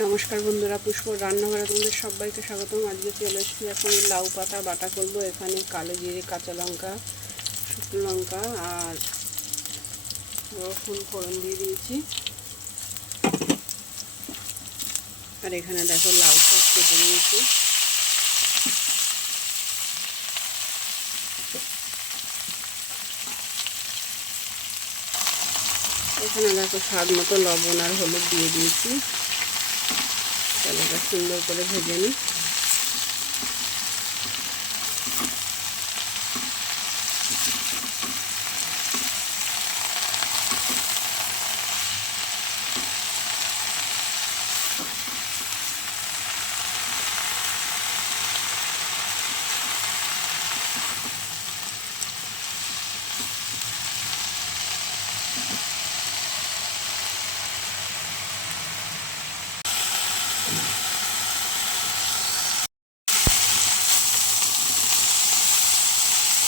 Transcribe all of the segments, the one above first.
নমস্কার বন্ধুরা, পুষ্পর রান্নাঘরে তোমাদের সবাইকে স্বাগতম। আজকে চলে এসেছি এখন লাউ পাতা বাটা করব। এখানে কালো জিরে, কাঁচা লঙ্কা, শুকনো লঙ্কা আর রসুন ফোড়ন দিয়ে দিয়েছি। আর এখানে দেখো লাউ শাক কেটে নিয়েছি। এখানে দেখো স্বাদ মতো লবণ আর হলুদ দিয়ে দিয়েছি। তাহলে সুন্দর করে ভেজে নিই।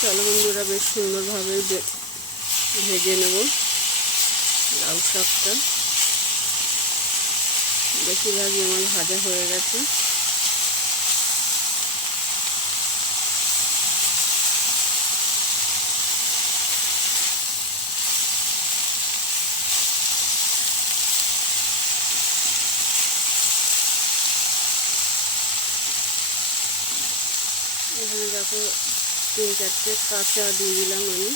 চলো বন্ধুরা, বেশ সুন্দরভাবে ভেজে নেব লাউ শাকটা। বেশিরভাগই আমার ভাজা হয়ে গেছে। এখানে দেখো 3-4টে কাঁচা দিয়ে দিলাম আমি।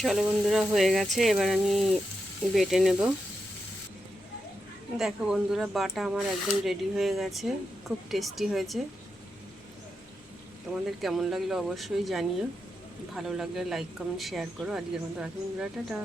চলো বন্ধুরা, হয়ে গেছে। এবার আমি বেটে নেব। দেখো বন্ধুরা, বাটা আমার একদম রেডি হয়ে গেছে। খুব টেস্টি হয়েছে। তোমাদের কেমন লাগলো অবশ্যই জানিও। ভালো লাগলে লাইক, কমেন্ট, শেয়ার করো। আজকের মতো রাখি বন্ধুরা, টাটা।